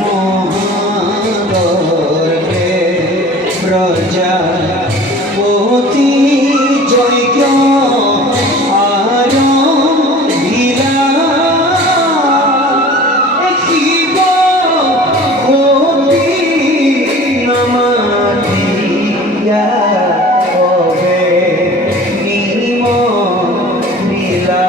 মহাগর্বে প্রজাপতি যজ্ঞ আরম্ভিলা শিব কোটি নমাতিয়া কবে নিম নীলা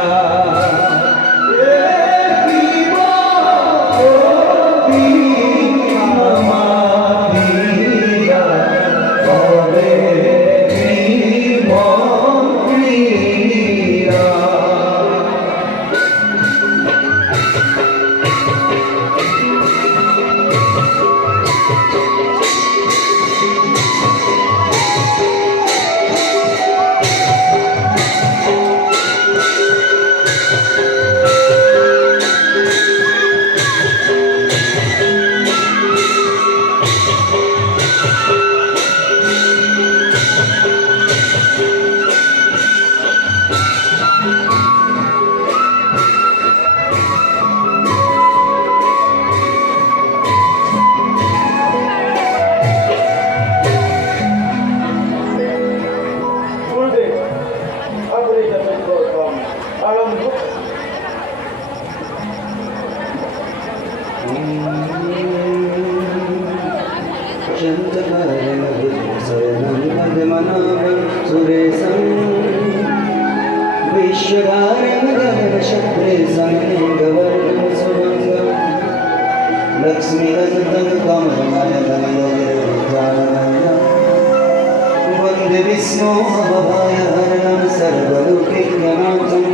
वंदे विष्णु भवाय हरणं सर्वलोकैकनाथम्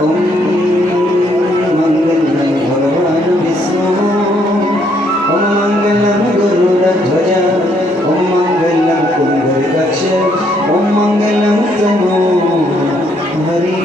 ॐ मंगलं भगवान् विष्णु ॐ मंगलं गरुडध्वज ॐ मंगलं कुम्भकक्ष ॐ मंगलं तनो हरि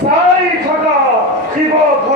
Sai Chaka, Shiva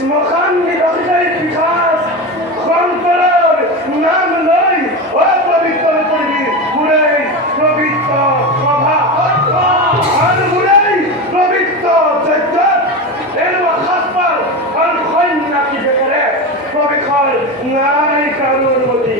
শ্মশান নিবাসীদের পিঠাস সন্তানের নাম নই অপবিত্র করবি মুরাই পবিত্র সভা আর মুরাই পবিত্র যজ্ঞ এর খাসপার আর কন্যাকি যেখানে প্রবেশর নাই কারুর মতি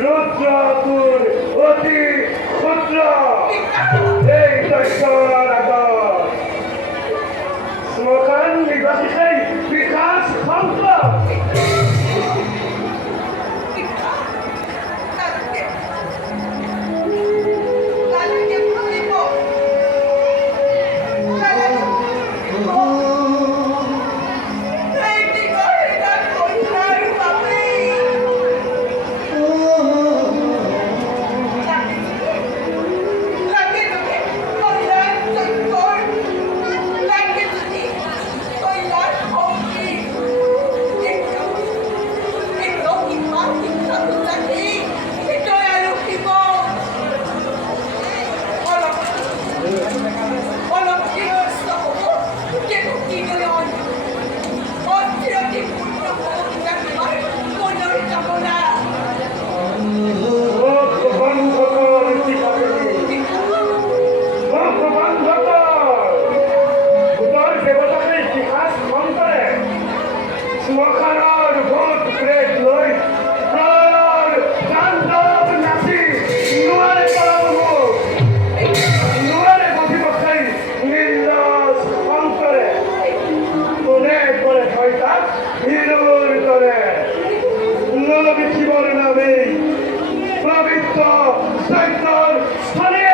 রুদ্রপুর অতি ক্ষুদ্র এই দৈত্যরাগর শ্মশান নিবাসীদের বিকাশ ক্ষমত শ্মশানের ভূত প্রেত লই প্রাণ তাণ্ডব নাচি নুয়ারে পালাবো নুয়ারে বধিবখাই নির্লস অন্তরে মনে করে শয়তান হিরোর করে নবী জীবন নামে পবিত্র শয়তান স্থলে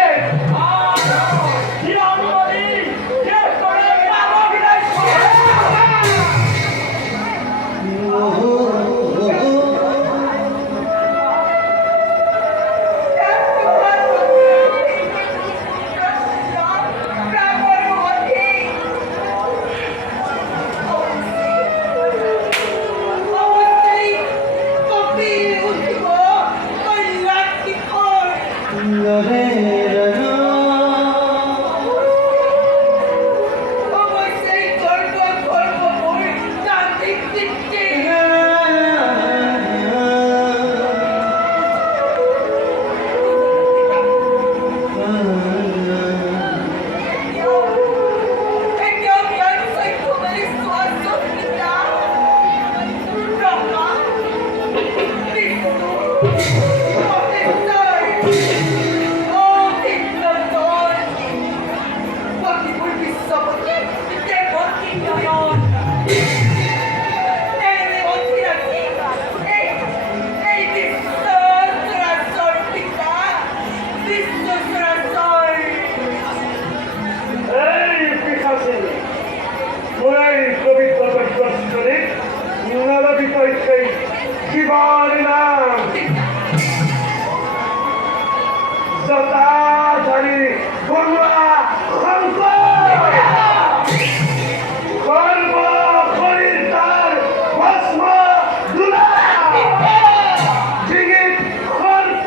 জীবন নাম জটাধারী বড়ুয়া খরিদ্দার ভস্ম দুলা জিগিত খর্প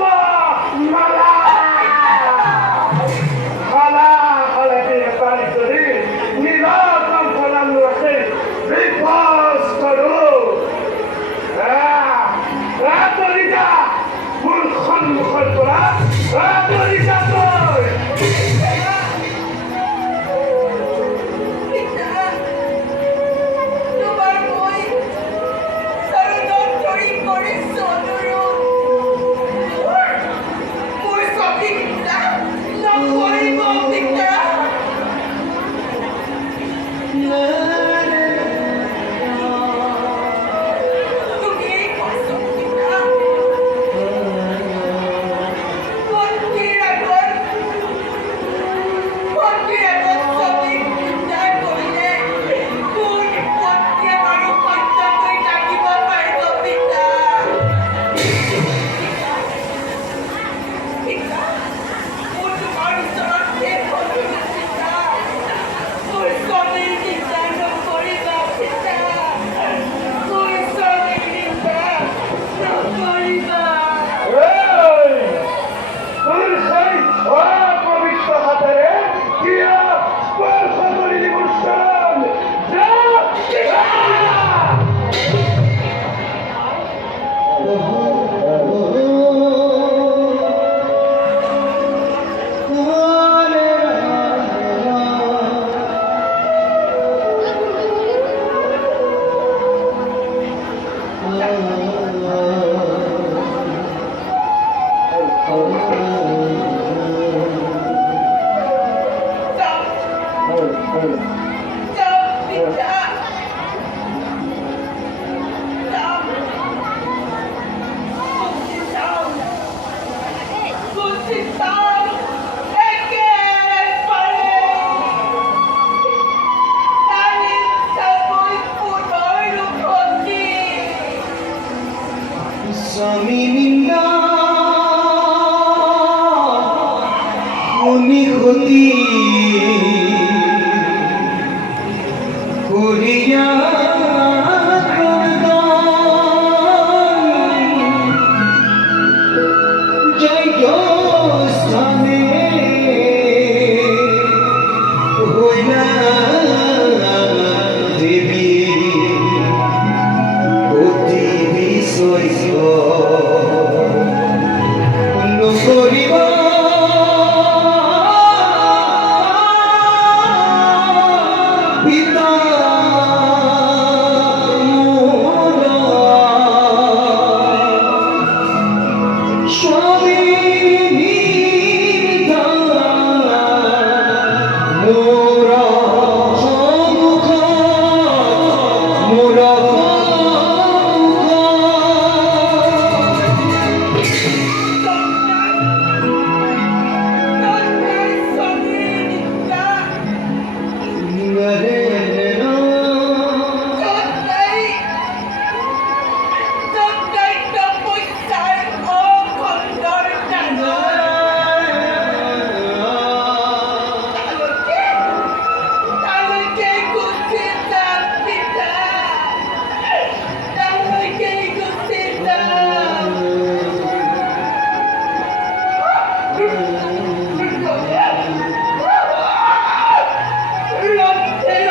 মালা খালা খালাতে পারি করে নিরকম ফলাম রাখে বিপস করো তুমি এই করছো পিতা মন্দির এখন সবই চিন্তায় করলে কোন পথে মানুষ কষ্ট করে ডাকিব পারব পিতা পিতা কোন মানুষ রাখতে পারবে পিতা কোন সবই চিন্তা করিবা পিতা কোন সবই চিন্তা করিবা এই, তুই সেই অপবিত্র হাতেরে গিয়া স্পর্শ করিলি মুসলমান। যা, যা। যাও যাও পিতা যাও বুঝি যাও একের পরে নারী সবই পুনরুপতি স্বামী নিন্দা মুনি হতি করিয়া জয় স্থানে হইলা দেবী অতি বিষয় করিব পিতা মোর স্বামী মোর সম্মুখ মোর Run,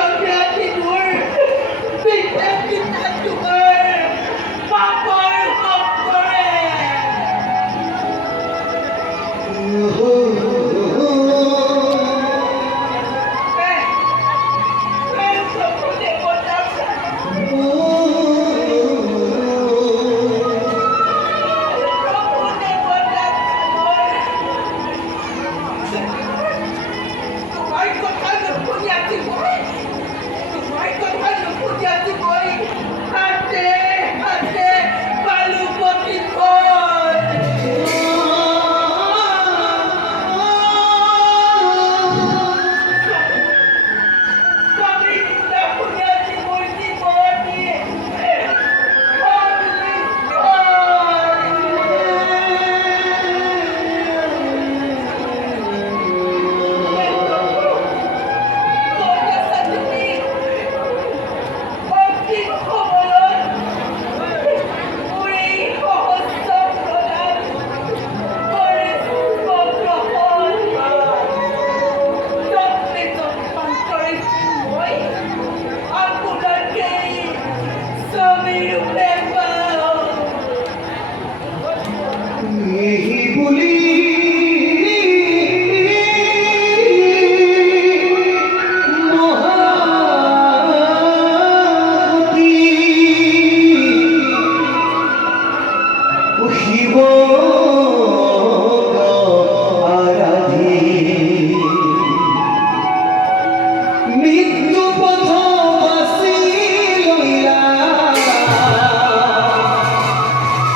মৃত্যু পথ বাছি লইলা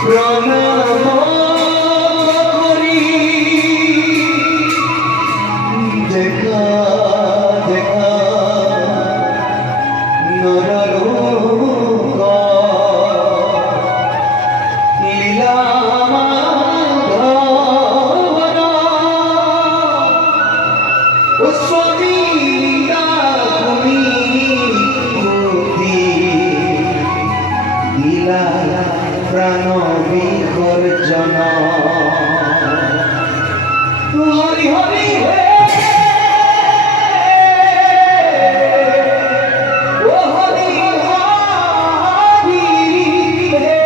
প্রণাম করি দেখা দেখা নরলোক লীলা মাধবর ও স্বামী লীলা ভূমি ভূতি লীলা প্রাণ বিসর্জন হরি হরি হে ও হরি হরি হে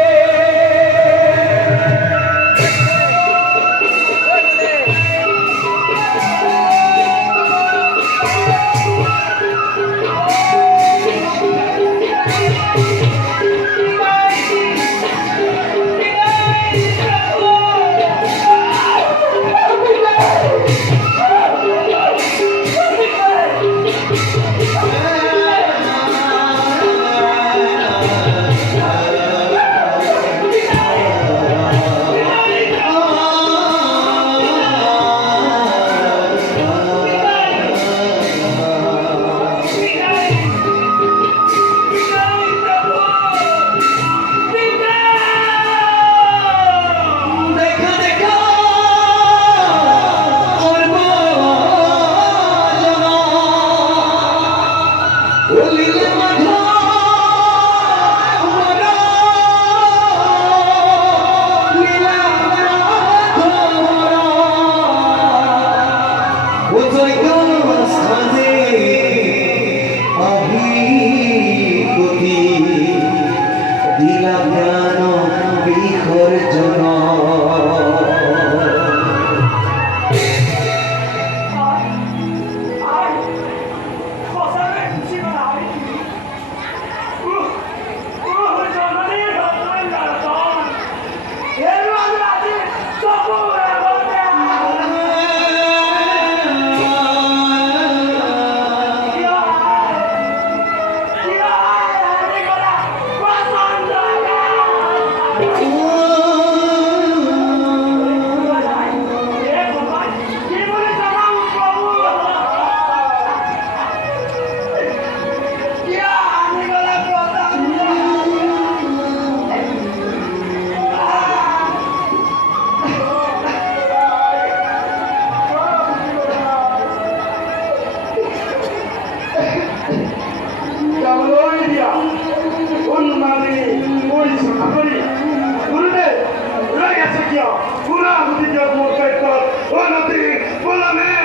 Pura,